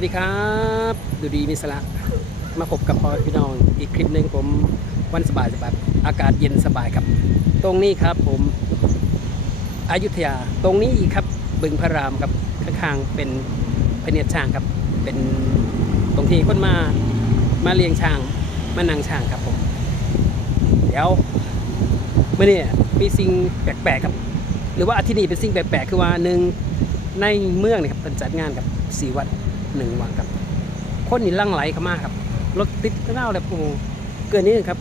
สดีครับ ดูดีมิสระมาพบกับพ่อพี่น้องอีกคลิปหนึ่งผมวันสบายสบายอากาศเย็นสบายครับ ตรงนี้ครับผมอยุธยาตรงนี้อีกครับบึงพระรามครับข้างๆเป็นพเนียดช้างครับ เป็นตรงที่คนมามาเลี้ยงช้างมานั่งช้างครับผมเดี๋ยวเมื่อนี้มีสิ่งแปลกๆครับ หรือว่าอาทิตย์นี้เป็นสิ่งแปลกๆคือว่าหนึ่งในเมืองเนี่ยครับเป็นจัดงานกับสีวัด หนึ่งวันครับ คนนี่ลั่งไหลเข้ามาครับ รถติดก็เล่าเลยโอ้โหเกินนี้ครับ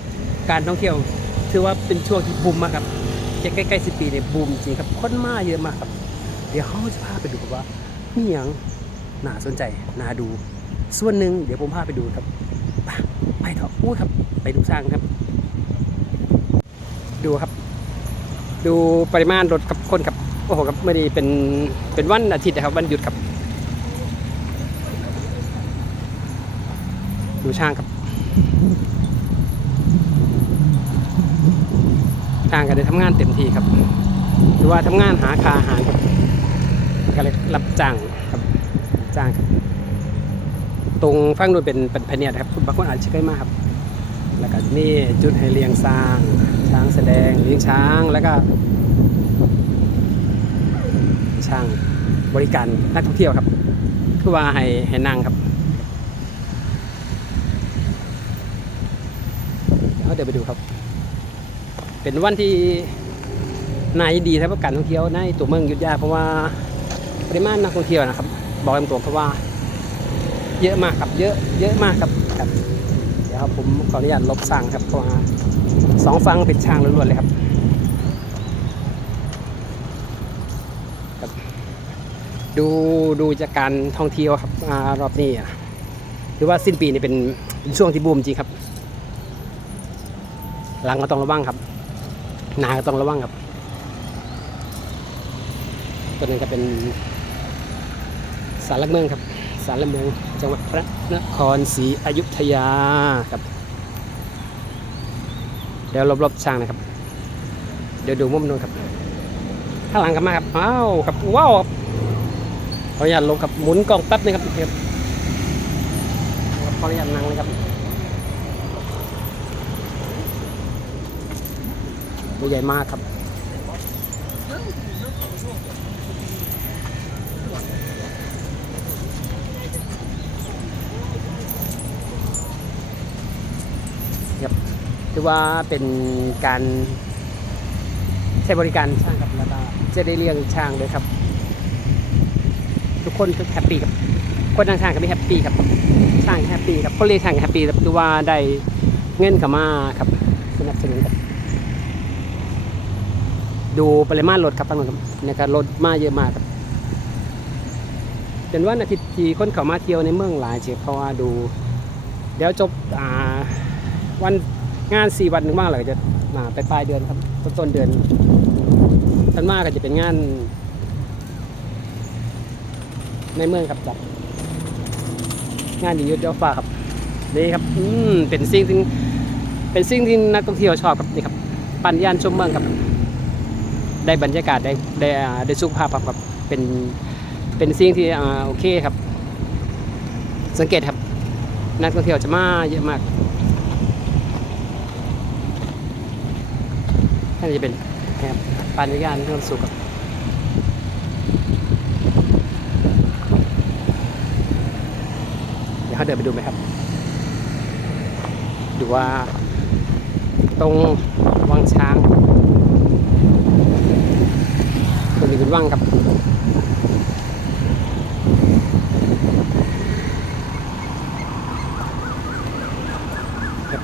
การท่องเที่ยว ถือว่าเป็นช่วงที่บูมมากครับจะใกล้ๆสิปีเนี่ยบูมจริงครับ คนมาเยอะมากครับ เดี๋ยวเขาจะพาไปดูครับว่ามีอย่างน่าสนใจน่าดู ส่วนหนึ่งเดี๋ยวผมพาไปดูครับ ไปไปเถอะอู้ครับ ไปดูสร้างครับ ดูครับ ดูปริมาณรถกับคนครับ โอ้โหครับไม่ได้เป็นเป็นวันอาทิตย์นะครับ วันหยุดครับ ดูช่างครับ ช่างก็ได้ทำงานเต็มที่ครับหรือว่าทำงานหาคาอาหารครับก็เลยรับจ้างครับจ้างครับ ตรงฝั่งนู้นเป็นเป็นพเนียดครับคุณบางคนอาจจะเคยมาครับแล้วก็นี่จุดให้เลี้ยงสร้าง ช้างแสดงเลี้ยงช้างแล้วก็ ช่างบริการนักท่องเที่ยวครับ คือว่าให้ให้นั่งครับ เดี๋ยวเดี๋ยวไปดูครับ เป็นวันที่นายดีครับกับการท่องเที่ยวในตัวเมืองยุทธยาเพราะว่าปริมาณนักท่องเที่ยวนะครับ บอกตรงเพราะว่า เยอะมากครับเยอะเยอะมากครับครับ เดี๋ยวครับผมขออนุญาตลบสั่งครับเพราะว่าสองฟังเป็นช้างล้วนๆเลยครับดูดูจากการท่องเที่ยวครับมารอบนี้อะหรือว่าสิ้นปีนี่เป็นเป็นช่วงที่บูมจริงครับ หลังก็ต้องระวังครับ หนาก็ต้องระวังครับ ตัวนี้ก็เป็นสารลักเมืองครับ สารลักเมืองจังหวัดพระนครศรีอยุธยาครับ เดี๋ยวรอบๆช่างนะครับ เดี๋ยวดูมุมนู้นครับ ข้างหลังกันมาครับ อ้าวครับ ว้าวครับขออนุญาตลงครับหมุนกล้องแป๊บนึงครับครับขออนุญาตนั่งเลยครับ ตัวใหญ่มากครับ ครับถือว่าเป็นการใช้บริการช่างครับแล้วก็จะได้เลี้ยงช่างด้วยครับ ทุกคนก็แฮปปี้ครับคนทางทางก็ไม่แฮปปี้ครับช่างแฮปปี้ครับคนเรียกช่างแฮปปี้ครับคือว่าได้เงินเข้ามาครับสนับสนุนครับ ดูปริมาณรถครับทั้งหมดครับนการรถมาเยอะมากครับเป็นวันอาทิตย์ที่คนเข้ามาเที่ยวในเมืองหลายเฉเพราะว่าดู เดี๋ยวจบวันงานสี่วันหนึ่งว่างเลยจะมาไปปลายเดือนครับต้นต้นเดือนทันมากก็จะเป็นงาน ในเมืองครับจัดงานยุทธยาฟ้าครับนี่ครับอืมเป็นสิ่งที่เป็นสิ่งที่นักท่องเที่ยวชอบครับนี่ครับปั่นยานชมเมืองครับ ได้บรรยากาศได้ได้ได้สุขภาพครับครับเป็นเป็นสิ่งที่อ่าโอเคครับ สังเกตครับ นักท่องเที่ยวจะมาเยอะมากท่านจะเป็นครับปั่นยานมีความสุขครับเดี๋ยวเขาเดินไปดูไหมครับ ดูว่าตรงวังช้าง รงนี้เป็นวังครับครับ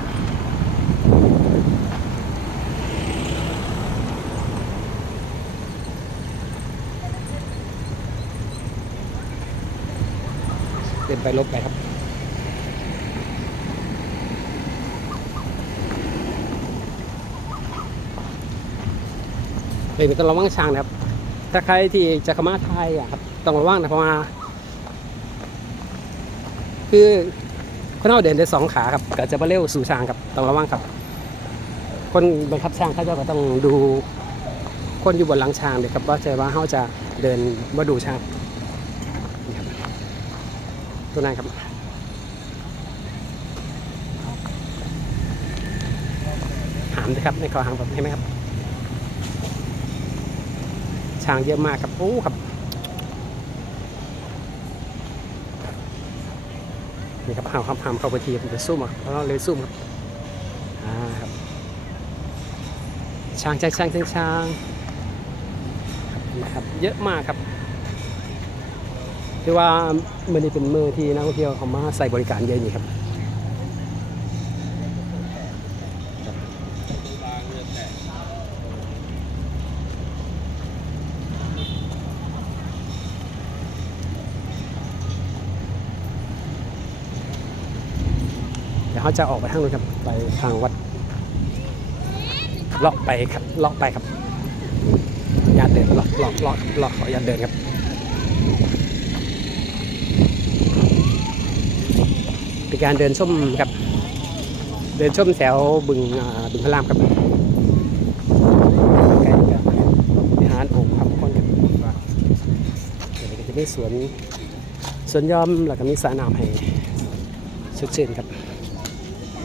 เดินไปลบไปครับเลยต้องระวังช้างนะครับ ถ้าใครที่จะเข้ามาไทยอะครับต้องระวังนะเพราะว่าคือคนเราเดินได้สองขาครับก็จะมาเร็วสู่ช้างครับต้องระวังครับ คนบังคับช้างเขาจะก็ต้องดูคนอยู่บนหลังช้างเลยครับว่าใจว่าเขาจะเดินมาดูช้างนี่ครับตัวนั้นครับหามนะครับในคอหางแบบเห็นไหมครับ ช้างเยอะมากครับโอ้ครับนี่ครับหามครับหามเข้าไปทีผมจะซุ่มอะเราเราเลยซุ่มครับอ่าครับช้างช้างช้างช้างช้างนะครับเยอะมากครับคือว่ามันนี่เป็นมือที่นักท่องเที่ยวเขามาใส่บริการเยอะนี่ครับ เขาจะออกไปทางนู้นครับไปทางวัดเลาะไปครับเลาะไปครับอย่าเดินเลาะเลาะเลาะเลาะขออย่าเดินครับเป็นการเดินชมครับ เดินชมแถวบึงบึงพระรามครับใกล้กับวิหารองค์พระมงคลครับเดี๋ยวจะมีสวนสวนหยอมแล้วก็มีสระน้ำให้สดชื่นครับ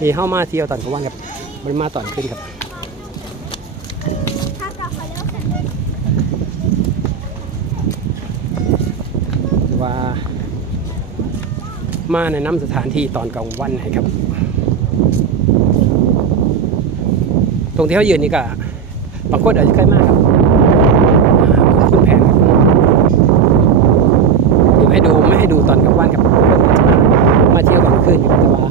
มีเข้ามาเที่ยวตอนกลางวันครับมันมาตอนขึ้นครับว่ามาในะน้ำสถานที่ตอนกลางวันให้ครับ ตรงที่เขายืนนี่ก็บางคนอาจจะเคยมากครับอ่าคุณแผนครับเดี๋ยวไม่ให้ดูไม่ให้ดูตอนกลางวันครับบางคนอาจจะมามาเที่ยวกลางคืนอยู่แต่ว่า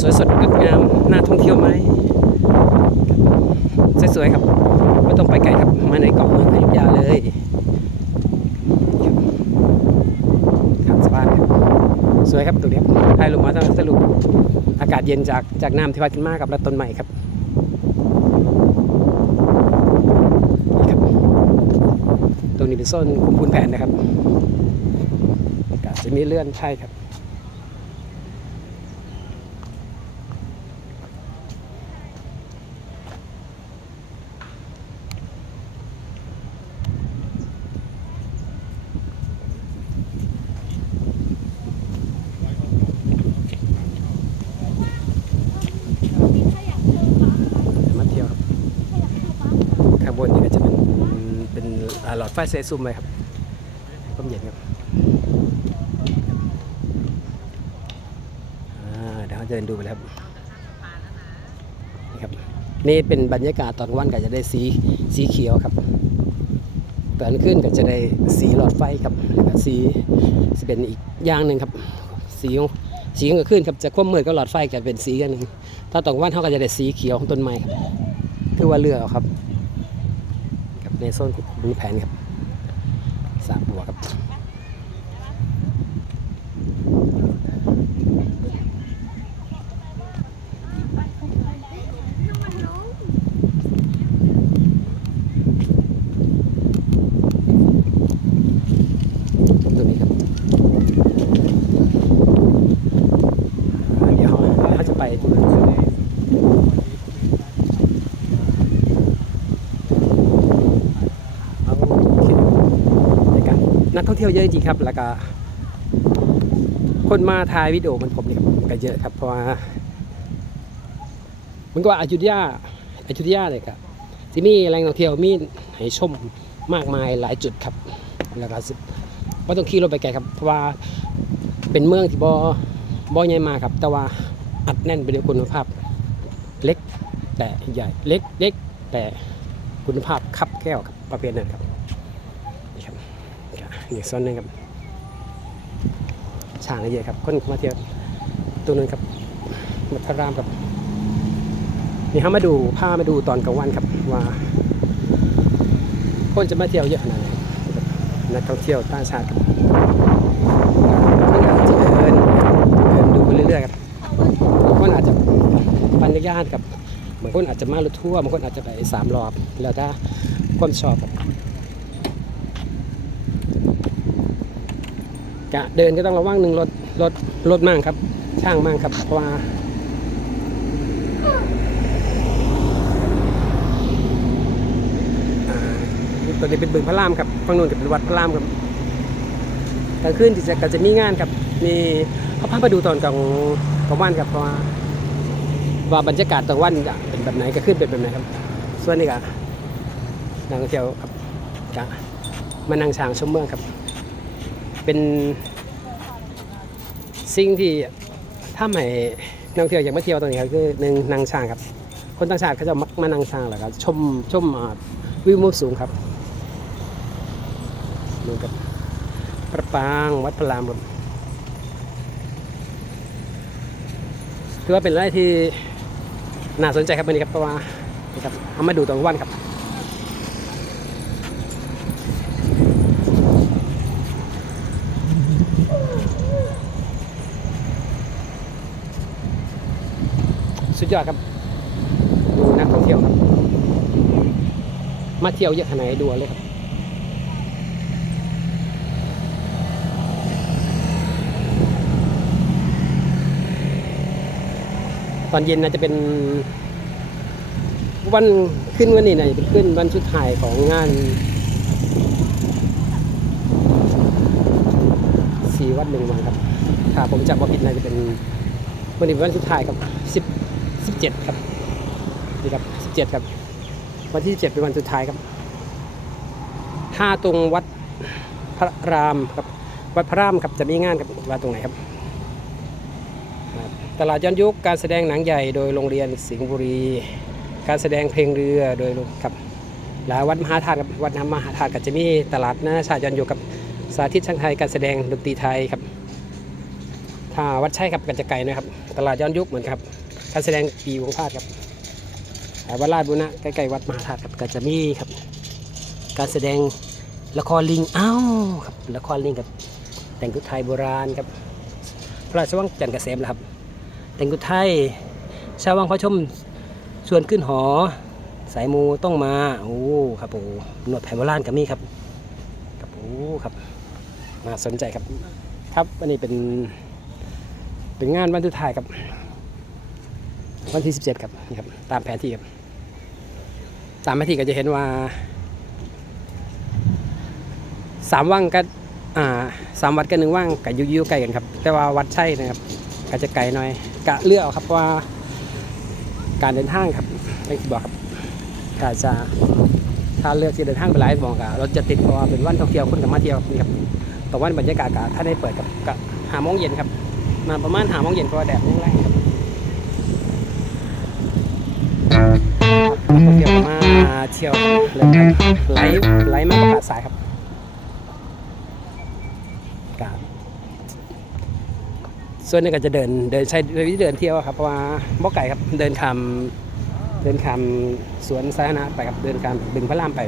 สวยสดงดงามน่าท่องเที่ยวไหมสวยๆครับ ไม่ต้องไปไกล ครับมาในเกาะเมืองอยุธยาเลยครับสบายครับสวยครับตัวนี้ครับถ่ายลงมาสรุปอากาศเย็นจากจากน้ำที่วัดขึ้นมากับและต้นไม้ครับนี่ครับตรงนี้เป็นโซนคุมคุณแผนนะครับอากาศจะมีเลื่อนใช่ครับ ถ้าอยากเจอฟ้า มาเที่ยวครับ ถ้าอยากเจอฟ้า ข้างบนนี่ก็จะเป็นเป็น อดไฟเซซุ่มเลยครับต้มเย็นครับเดี๋ยวเราเดินดูไปแล้วครับนี่ครับ นี่เป็นบรรยากาศตอนวันก็จะได้สีสีเขียวครับตอนขึ้นก็จะได้สีหลอดไฟครับแล้วสีจะเป็นอีกอย่างหนึ่งครับ สีสีกลางคืนครับจะควบมืดก็หลอดไฟจะเป็นสีกันหนึ่งถ้าตอนวันเขาก็จะได้สีเขียวของต้นไม้ครับคือว่าเลือกครับ ในโซนดูแผนครับสามบัวครับ ตรงนี้ครับอ่าเดี๋ยวเขาเขาจะไปตรงนั้นเอาโอเคในการนัก ท่องเที่ยวเยอะจริงครับแล้วก็คนมาถ่ายวิดีโอมันผมเนี่ยก็เยอะครับเพราะว่ามันก็ว่ายุธยาอายุธยาเลยครับที่มีแหล่งท่องเที่ยวมีให้ชมมากมายหลายจุดครับ แล้วก็สิว่าต้องขี่รถไปไกลครับเพราะว่าเป็นเมืองที่บ่บ่ใหญ่มากครับ แต่ว่าอัดแน่นไปด้วยคุณภาพเล็ก แต่ใหญ่เล็กเล็กแต่คุณภาพคับแก้วครับประเภทนั้นครับ อีกส่วนหนึ่งครับช่างเยอะครับคนมาเที่ยวตัวนึงครับมัทรามครับนี่เขามาดูพามาดูตอนกลางวันครับว่า คนจะมาเที่ยวเยอะขนาดไหนนักท่องเที่ยวต่างชาติครับก็อาจจะเดินเดินดูไปเรื่อยๆครับบางคนอาจจะปัญญาตกับบางคนอาจจะมารถทัวร์บางคนอาจจะไปสามรอบแล้วถ้าความชอบครับ กะเดินก็ต้องระวังหนึ่งรถรถรถมั่งครับช่างมั่งครับเพราะว่าตัวนี้เป็นบึงพระรามครับฝั่งนู้นก็เป็นวัดพระรามครับกลางคืนที่จะก็จะมีงานครับ มีเขาพาไปดูตอนกลางกลางวันครับเพราะว่าว่าบรรยากาศตอนวันจะเป็นแบบไหนก็ขึ้นเป็นแบบไหนครับ ส่วนนี้ก็นักท่องเที่ยวครับก็มานั่งช้างชมเมืองครับ เป็นสิ่งที่ถ้าให้นักท่องเที่ยวอยากมาเที่ยวตรงนี้ครับคือหนึ่งนั่งช้างครับ คนต่างชาติเขาจะมักมานั่งช้างแหละครับ ชมชมอ่าวิวมุมสูงครับดูกับพระปรางวัดพระรามครับถือว่าเป็นอะไรที่น่าสนใจครับวันนี้ครับเพราะว่านะครับเอามาดูตอนวันครับ สุดยอดครับดูนักท่องเที่ยวครับ มาเที่ยวเยอะขนาดไหนดูเลยครับตอนเย็นน่าจะเป็น วันขึ้นวันนี้น่าจะเป็นขึ้นวันสุดท้ายของงานสี่วันหนึ่งวันครับถ้าผมจำว่าผิดน่าจะเป็นวันนี้เป็นวันสุดท้ายครับสิบ สิบเจ็ดครับนี่ครับสิบเจ็ดครับ วันที่เจ็ดเป็นวันสุดท้ายครับถ้าตรงวัดพระรามครับ วัดพระรามครับจะมีงานครับว่าตรงไหนครับ ตลาดย้อนยุคการแสดงหนังใหญ่โดยโรงเรียนสิงห์บุรี การแสดงเพลงเรือโดยครับแล้ววัดมหาธาตุครับวัดน้ำมหาธาตุก็จะมีตลาดนานาชาติย้อนยุคกับสาธิตช่างไทยการแสดงดนตรีไทยครับถ้าวัดใช่ครับก็จะไกลนะครับ ตลาดย้อนยุคเหมือนครับ การแสดงปีวงพาดครับอาวัดลาดบุรณะใกล้ๆวัดมหาธาตุครับก็จะมีครับ การแสดงละครลิงอ้าวครับละครลิงครับแต่งชุดไทยโบราณครับพระราชวังจันทร์เกษมนะครับ แต่งกุไทยชาววังเขาชมส่วนขึ้นหอ สายมูต้องมาโอ้ครับโอ้หนวดไผ่นโบราณกับมีครับครับโอ้ครับน่าสนใจครับ ครับวันนี้เป็นเป็นงานวันสุดท้ายครับ วันที่ 17 ครับนี่ครับตามแผนที่ครับตามแผนที่ก็จะเห็นว่าสามว่างก็อ่าสามวัดกันหนึ่งว่างกับยุ่ยๆใกลกันครับ แต่ว่าวัดใช่นะครับก็จะไกลหน่อยกะเลือกครับว่า การเดินทางครับอย่างที่บอกครับก็จะถ้าเลือกที่เดินทางไปหลายหมองกะรถจะติดเพราะว่าเป็นวันท่องเที่ยวคนกับมาเที่ยวนี่ครับแต่วันบรรยากาศกะถ้าได้เปิดกับกะหาโมงเย็นครับมาประมาณหาโมงเย็นเพราะว่าแดดแรงครับ เที่ยวเลยครับไหลไหลมากกว่าสายครับกะส่วนนึงก็จะเดินเดินใช้วิธีเดินเที่ยวครับเพราะว่าบ่ไก่ครับเดินคำเดินคำสวนสาธารณะไปครับเดินคำบึงพระรามไป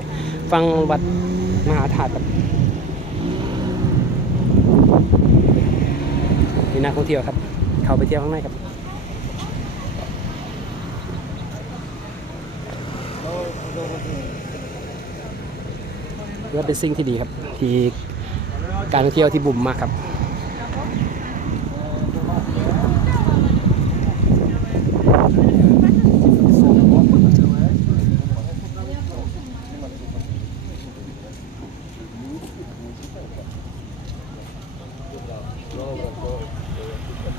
ฟังวัดมหาธาตุครับนี่นักท่องเที่ยวครับ เข้าไปเที่ยวข้างในครับถือ ว่าเป็นสิ่งที่ดีครับ ที่การท่องเที่ยวที่บุ่มมากครับ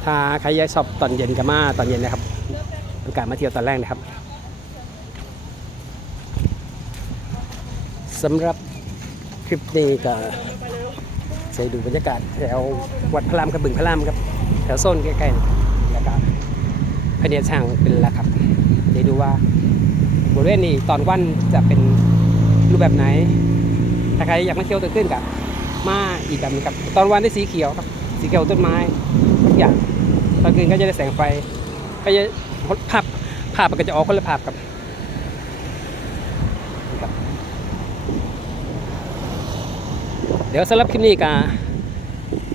ถ้าใครอยากชอบตอนเย็นก็มาตอนเย็นนะครับโอกาสมาเที่ยวตอนแรกนะครับ สำหรับคลิปนี้ก็จะดูบรรยากาศแถววัดพระรามกับบึงพระรามครับ แถวโซนใกล้ๆนี่แล้วก็พระเนียดช่างเป็นลักครับเดี๋ยวดูว่าบริเวณนี้ตอนวันจะเป็นรูปแบบไหน ถ้าใครอยากมาเที่ยวตื่นขึ้นกับมาอีกแบบหนึงครับ ตอนวันได้สีเขียวครับ สีเขียวต้นไม้ทุกอย่างตอนคืนก็จะได้แสงไฟ ก็จะภาพภาพมันก็จะออกคนละภาพครับนี่ครับ เดี๋ยวสำหรับคลิปนี้ก็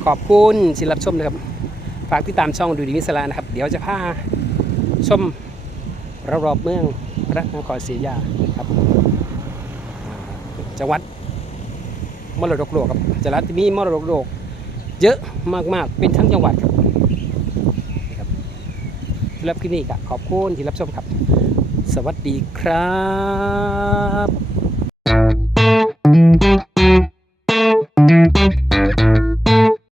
ขอบคุณที่รับชมนะครับ ฝากติดตามช่องดูดีมิสลานะครับ เดี๋ยวจะพาชมรอบๆเมืองพระนครศรีอยุธยาครับ จังหวัดมรดกโลกครับจังหวัดที่มีมรดกโลก เยอะมากๆ เป็นทั้งจังหวัดนะครับสำหรับคลิปนี้ก็ขอบคุณที่รับชมครับ สวัสดีครับ